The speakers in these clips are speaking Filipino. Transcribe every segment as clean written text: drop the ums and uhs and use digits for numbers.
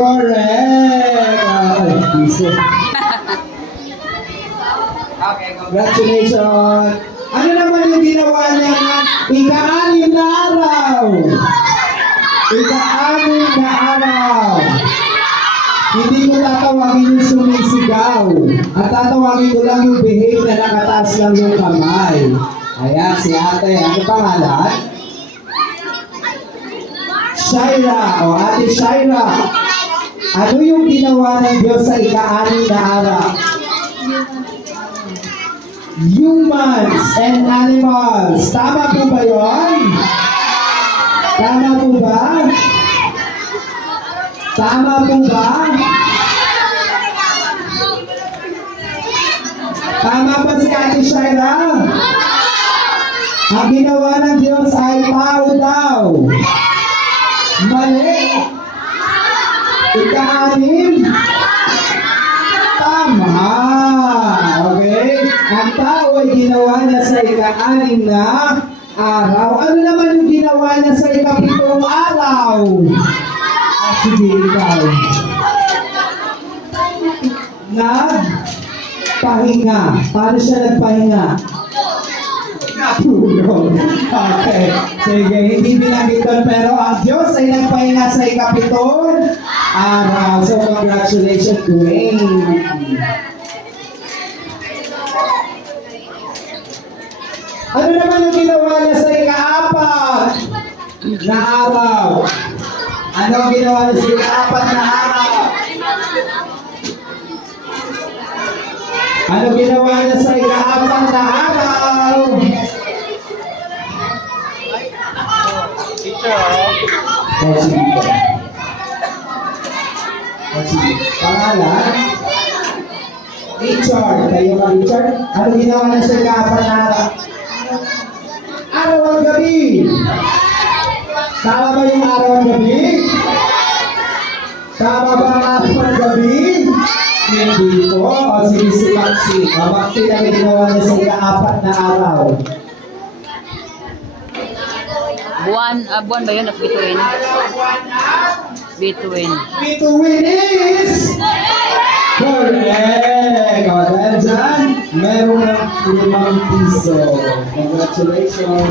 Correct! Congratulations! Ano naman yung ginawa niya na ika-anim na araw? Ika-anim na araw. Hindi ko tatawagin yung sumisigaw. At tatawagin ko lang yung behave na nakataas lang yung kamay. Ayan, si ate. Ano pangalan? Shaira. O, ate Shaira. Ano yung ginawa ng Diyos sa ika-anim na araw? Humans and animals. Tama po ba yun? Tama po ba? Tama po ba? Tama ba si Ate Shaira? Ang ginawa ng Diyos ay tao daw. Mali. Ika-anim. Tama. Okay? Ang tao ay ginawa niya sa ika-anim na araw. Ano naman yung ginawa niya sa ika-pitong araw? Sige, ikaw. Nagpahinga. Paano siya nagpahinga? Natulog. Okay. Sige, hindi binanggit doon, pero ang Diyos ay nagpahinga sa ika-pitong araw. So, congratulations, Dwayne. Ano naman yung ginawa niya sa ika-apat na araw? Ano ang ginawa niya sa ika-apat na araw? Ano ginawa niya sa ika-apat na araw? Teacher, Oh, sige. Oh, sige. Pangalan? Richard. Kayo ba, Richard? Ano ginawa niya sa ika-apat na araw? Araw at gabi. Tama ba yung araw at gabi? Tama ba ang araw at gabi? Hindi po. O sige, si Maxi. O Maxi na ginawa niya sa ika-apat na araw. Buwan ba yun? Of bituin? Bituin. Bituin is correct. O dahil dyan, meron ng 5 piso. Congratulations.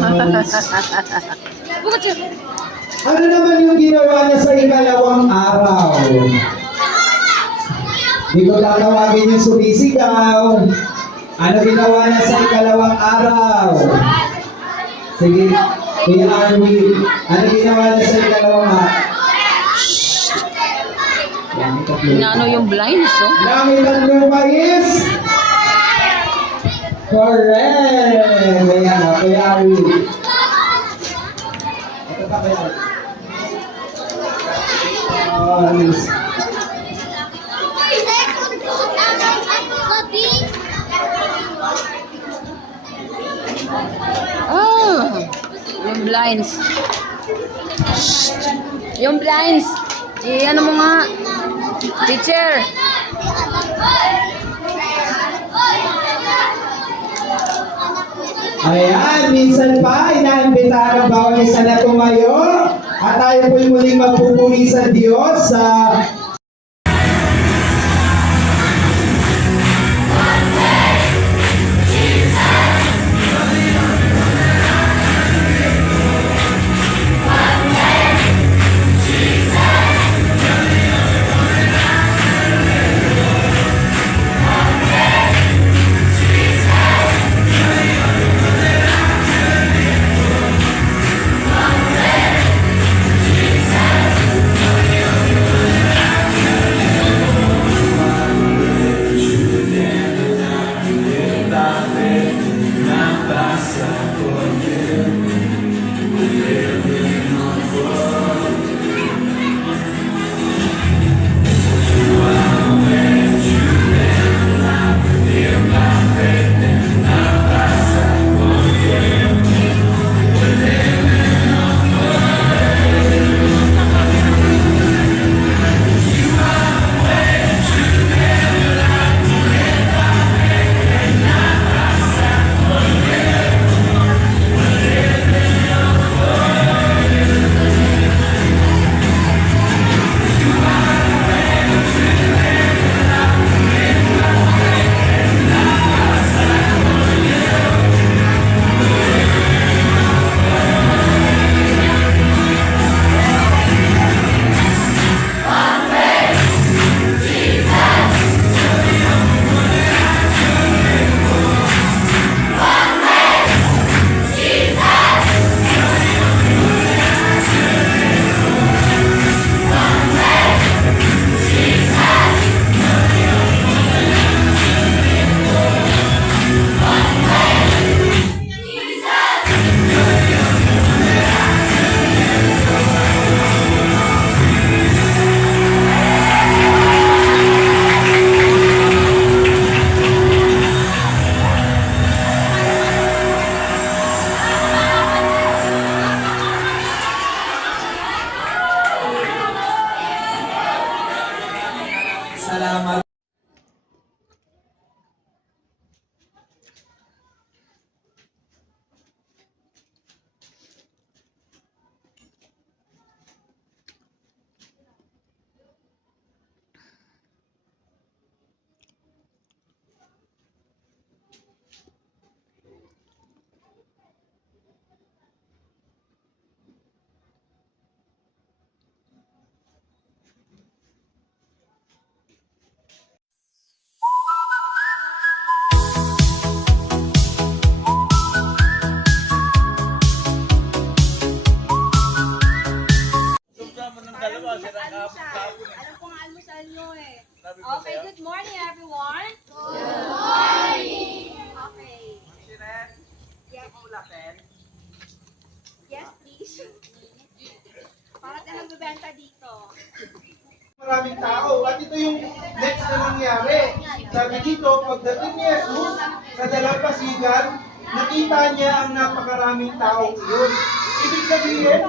Ano naman yung ginawa niya sa ikalawang araw? Hindi ko tatawagin yung sumisigaw. Ano ginawa niya sa ikalawang araw? Sige, Kuya Arwin. Ano ginawa niya sa ikalawang araw? Ano yung blinds, oh? Langit at lupa is correct. Ayan o, Kuya Arwin. Ito pa, Kuya Arwin. Yung blinds. Yung blinds. Ano mo nga? Teacher. Ayan, minsan pa, inaimbitahan ang bawat isa na tumayo. At tayo po'y muling magpupuri sa Diyos sa Almusal. Alam ko ang almusal nyo eh. Okay, good morning everyone. Good morning. Okay. Yes, please. Para tayo magbebenta dito. Maraming tao. At ito yung next na nangyari. Sabi dito, pagdating ni Jesus sa dalampasigan, nakita niya ang napakaraming tao yun. Ibig sabihin,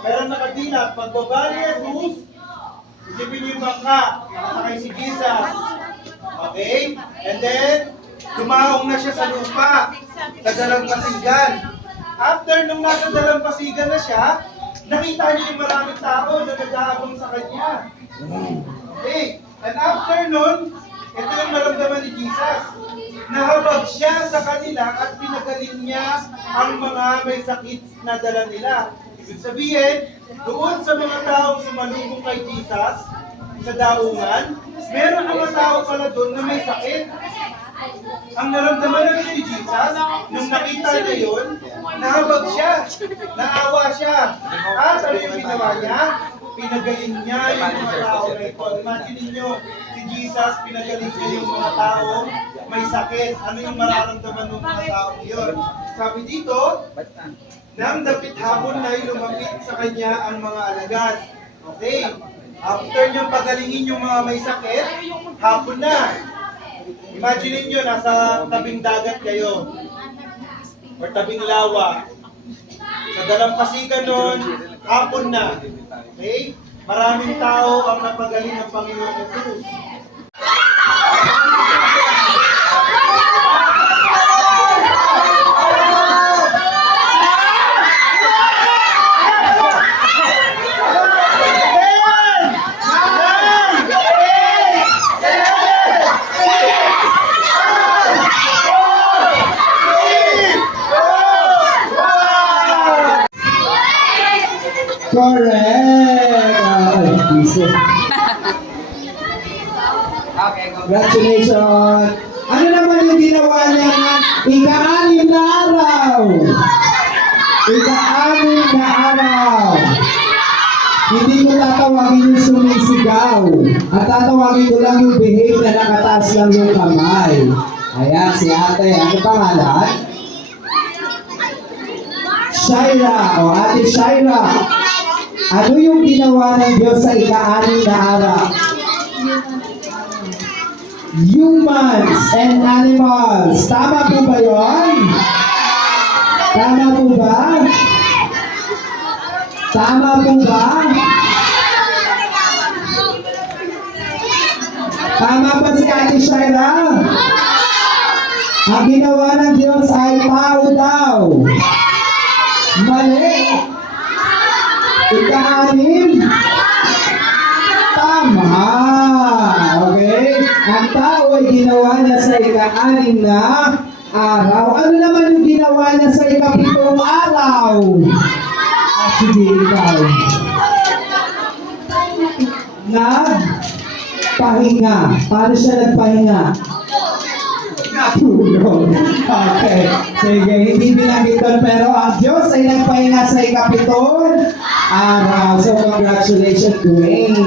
meron nakadilat, pagbaba ni Jesus, isipin niyo yung bangka, nakasakay si Jesus. Okay? And then, dumaong na siya sa lupa, sa dalampasigan. After nung nasa dalampasigan na siya, nakita niya yung maraming tao na nag-aabang sa kanya. Okay. And after nun, ito yung naramdaman ni Jesus. Nahabag siya sa kanila at pinagaling niya ang mga may sakit na dala nila. Ibig sabihin, doon sa mga taong sumalubong kay Jesus, sa daungan, meron mga tao pala doon na may sakit. Ang naramdaman na ni Jesus, nung nakita niya yun, nahabag siya, naawa siya. At ano yung ginawa niya? Pinagaling niya yung mga tao na ito. Imagine niyo, si Jesus, pinagaling niya yung mga tao may sakit. Ano yung mararamdaman ng mga tao yun? Sabi dito, nang dapit hapon na lumapit sa kanya ang mga alagad. Okay, after niyang pagalingin yung mga may sakit, hapon na. Imagine niyo nasa tabing dagat kayo or tabing lawa. Sa dalampasigan noon, hapon na. Okay? Maraming tao ang napagaling ng Panginoong Jesus. Correct! Congratulations! Ano naman yung ginawa niya ng ika-anim na araw? Ika-anim na araw. Hindi ko tatawagin yung sumisigaw. At tatawagin ko lang yung behave na nakataas lang yung kamay. Ayan, si ate. Ano pangalan? Shaira. O, ate Shaira. Ano yung ginawa ng Diyos sa ika-anim na araw? Humans and animals. Tama po ba yun? Tama po ba? Tama po ba? Tama ba si Ate Shaira? Ang ginawa ng Diyos ay tao daw. Mali. Ika-anim. Tama. Okay? Ang tao ay ginawa niya sa ika-anim na araw. Ano naman yung ginawa niya sa ika-pitong araw? Sige, ikaw. Nagpahinga. Paano siya nagpahinga? Natulog. Okay. Sige, hindi binanggit pero ang Diyos ay nagpahinga sa ika-pitong araw. So, congratulations, Dwayne.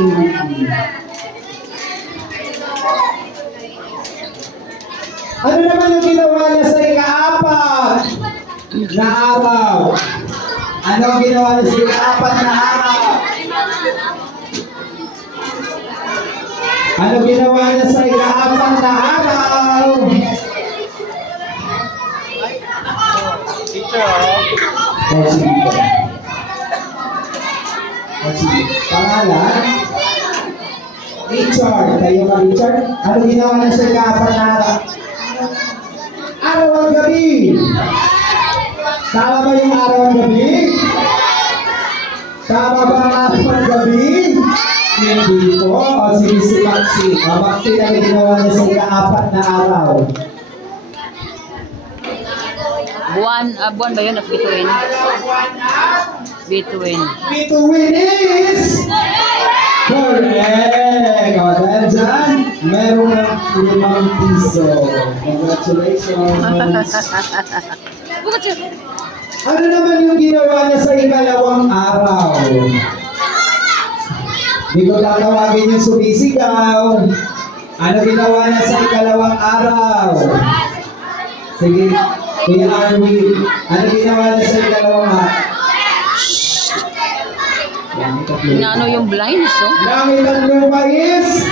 Ano naman yung ginawa niya sa ika-apat na araw? Ano ang ginawa niya sa ika-apat na araw? Ano ginawa niya sa ika-apat na araw? Teacher, Oh, sige. Oh, sige. Pangalan? Richard. Kayo ka, Richard? Ano ginawa niya sa ika-apat na araw? Araw at gabi. Tama ba yung araw at gabi? Tama ba ang araw at gabi? Hindi po. O sige si Maxi. O Maxi na ginawa niya sa ika-apat na araw. Buwan ba yun? Bituin. Bituin. Bituin is correct. O dahil dyan, meron ng 5 piso. Congratulations. Bukod siya. Ano naman yung ginawa niya sa ikalawang araw? Di ko tatawagin yung sumisigaw. Ano ginawa niya sa ikalawang araw? Sige, Kuya Arwin. Ano ginawa niya sa ikalawang araw? Ano yung blinds, oh? Langit at lupa is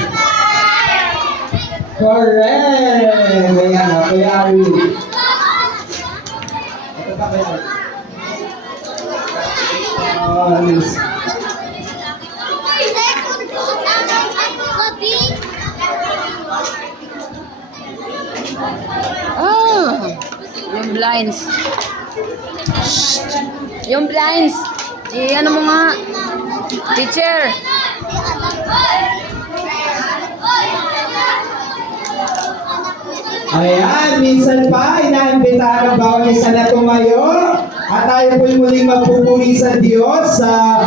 correct. Ayan o, Kuya Arwin. Ito pa Kuya Arwin. Yes. Ah, yung blinds. Yung blinds. Ano mo nga? Teacher. Ayan, minsan pa, inaimbitahan ang bawat isa na tumayo. At tayo po'y muling magpupuri sa Diyos sa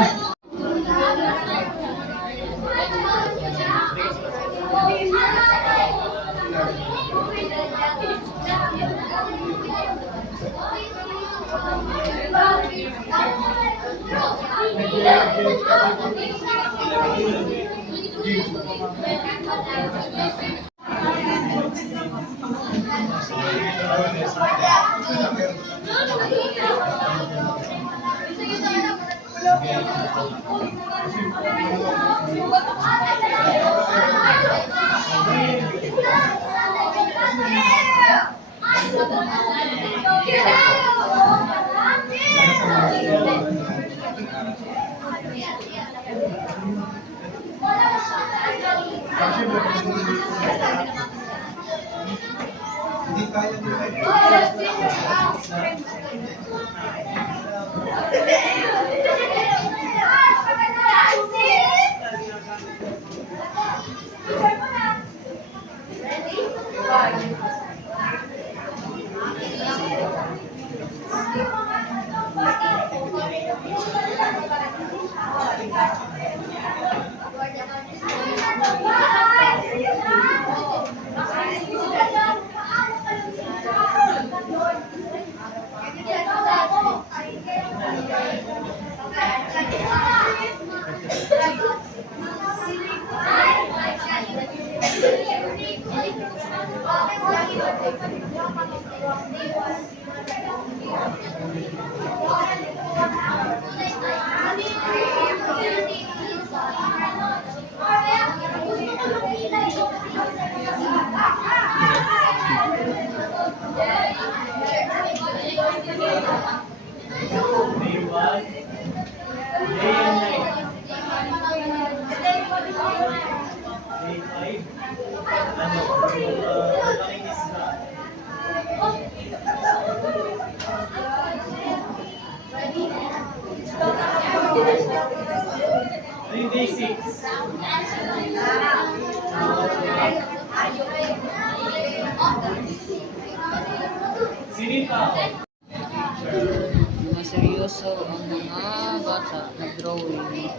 Hindi kaya nila. Day 6. Sinita. Mga seryoso ang mga bata na drawing.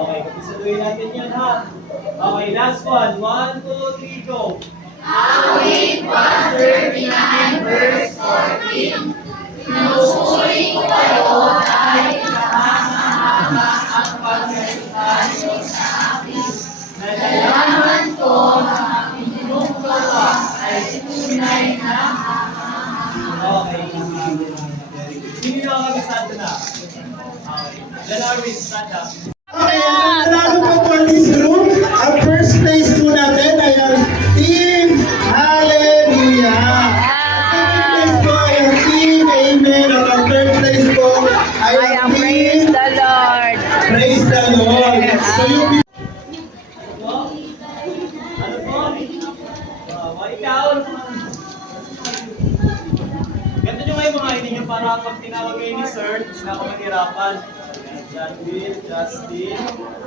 Okay, isaduhin natin yan ha. Okay, last one. 1, 2, 3, go. Nalalaman ko na pinuntuwa ay tunay na. Okay, sino yung nakakasado na? Okay, Lalawin, stand up. Okay, ang nanalo po for this group, ang first place po natin ay ang Team Hallelujah. Second place po ay ang Team Amen. At ang third place po ay ang Team the Lord. Praise the Lord. So yung Ano po? Ikaw. Ganito nyo kayo mga hindi nyo para pag tinawag kayo ni Sir, hindi na ako mahirapan. Justin,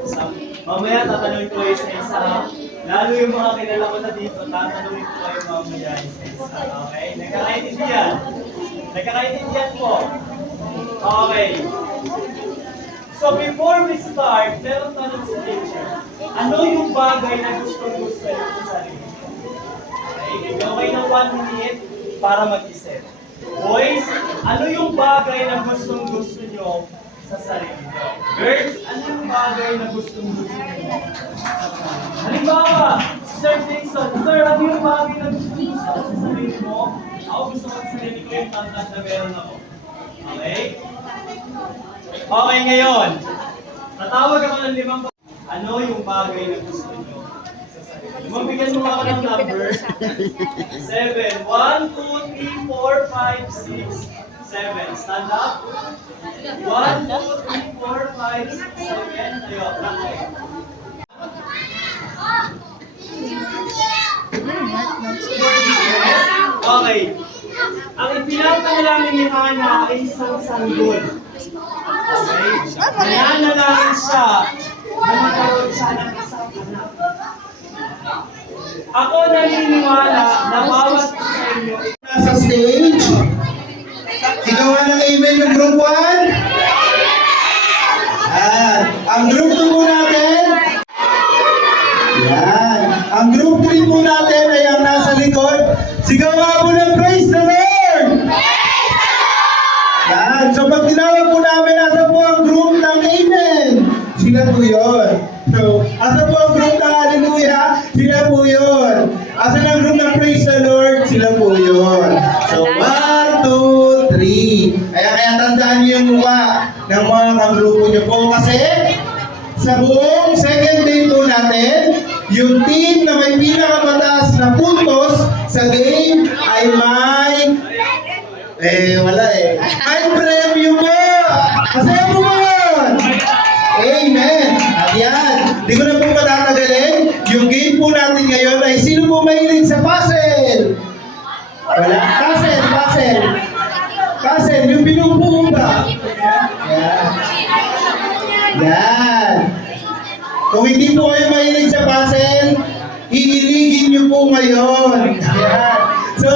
Sam. Mamaya tatanungin ko kayo sa isa. Lalo yung mga kilala ko na dito, tatanungin ko kayo mamaya sa isa. Okay? Nagkakaintindihan? Nagkakaintindihan po? Okay. So before we start, meron tanong si teacher. Ano yung bagay na gustong-gusto niyo sa sarili niyo? Okay, bigyan kayo ng 1 minute para mag-isip. Boys, ano yung bagay na gustong-gusto niyo sa sarili niyo? Girls, ano yung bagay na gustong-gusto niyo sa sarili niyo? Halimbawa, Sir Jason, Sir, ano yung bagay na gustong-gusto sa sarili mo? Ako gusto ko sa sarili ko yung tangkad na meron ako. Okay? Okay, ngayon. Tatawag ako ng 5. Ano yung bagay na gusto niyo sa sarili? Mabigyan mo ako ng number. 7. 1, 2, 3, 4, 5, 6, 7. Stand up. 1, 2, 3, 4, 5, 6, 7. Tayo, lakay. Okay. Ang ipinapanalangin ni Hana ay isang sanggol. Okay? Nananalangin siya na magkaroon siya ng isang anak. Ako naniniwala na bawat isa sa inyo Nasa stage. Sigawan ng amen yung group 1. Ang group 2 po natin. Yan. Ang group 3 po natin ay ang nasa likod. Sigawan po ng praise the Lord. Yan. So pag tinawag po namin, nasa po ang group ng amen. Sila po yun. So, asa po ang group ng hallelujah? Sila po yun. Asa ang group ng praise the Lord? Sila po yun. So, 1, 2, 3. Kaya tandaan niyo yung mukha ng mga kagrupo niyo po. Kasi, sa buong second day po natin, yung team na may pinakamataas na puntos sa game ay may... wala eh. Ay, premyo mo! Masaya mo ba yun? Amen! At yan, di ko na po patatagalin. Yung game po natin ngayon ay sino po mahilig sa puzzle? Wala. Puzzle, yung pinupuong ba? Yan. Yan. Kung hindi po kayo mahilig sa puzzle, iiligin niyo po ngayon. Yan. So,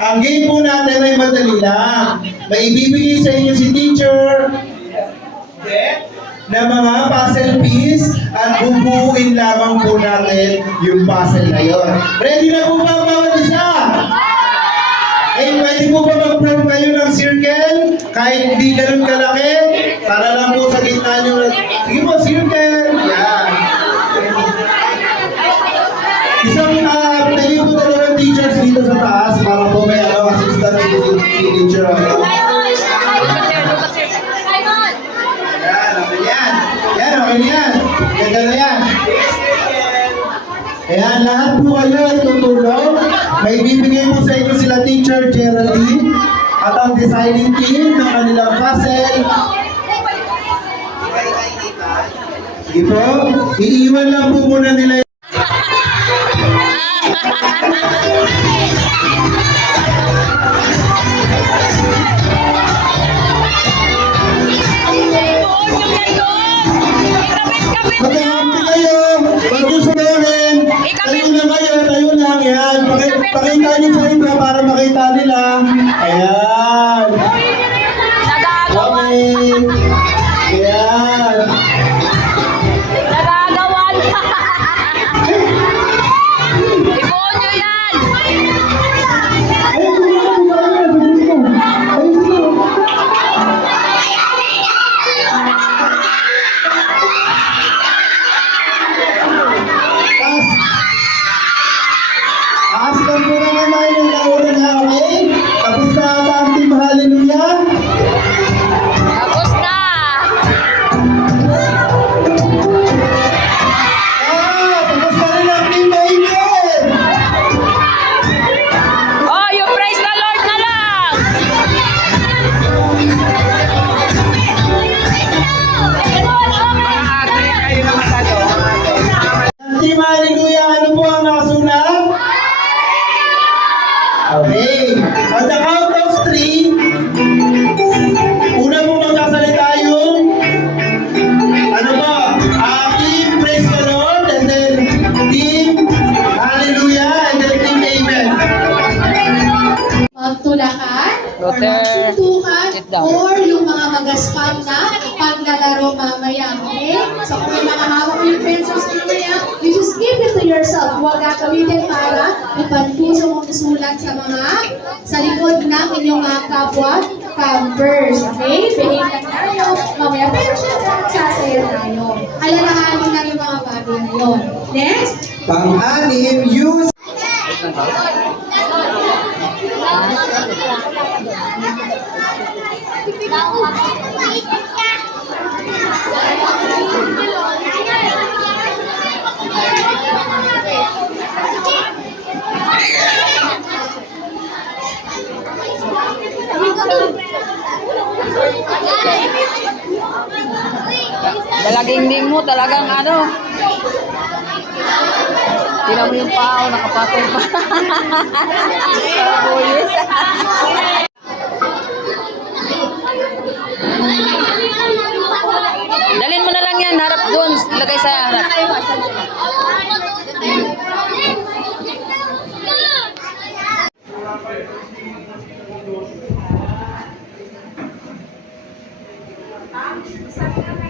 ang game po natin ay madali lang. May ibibigay sa inyo si teacher na mga puzzle piece at bubuuin lamang po natin yung puzzle na yun. Ready na po ba ang bawat isa? Pwede po ba mag-form kayo ng circle? Kahit hindi ganun kalaki? Para lang po sa gitna nyo. Sige po, circle. Yan. Isang pwede po dalawang teachers dito sa taas para po may assistant teacher. Okay yan. Ganda na yan. Ayan, lahat po kayo ay tutulong. May bibigay po sa inyo sila Teacher Geraldine at ang designing team ng kanilang puzzle. Sige po, iiwan lang po muna nila Pagkakampi kayo, pag-usulorin, tayo na kayo, tayo lang, yan. Pakita niyo sa iba para makita nila. Ayan. Okay. Ayan. Nagagawan pa. mag-spam na paglalaro mamaya, okay? So kung may makahawak mo yung pencils mamaya, you just give it to yourself. Huwag gagamitin para ipanpuso mong isulat sa likod ng inyong mga kapwa campers, okay? Behave lang tayo mamaya, pero syempre magsasaya tayo. Alalahanin lang yung mga bagay na yun. Next, Pang-anim, use Dalaging ding mo talagang ano. Tira mo yung pao, nakapatong pa. Buyis. Dalhin mo na lang yan, harap doon. Lagay sa harap. Sa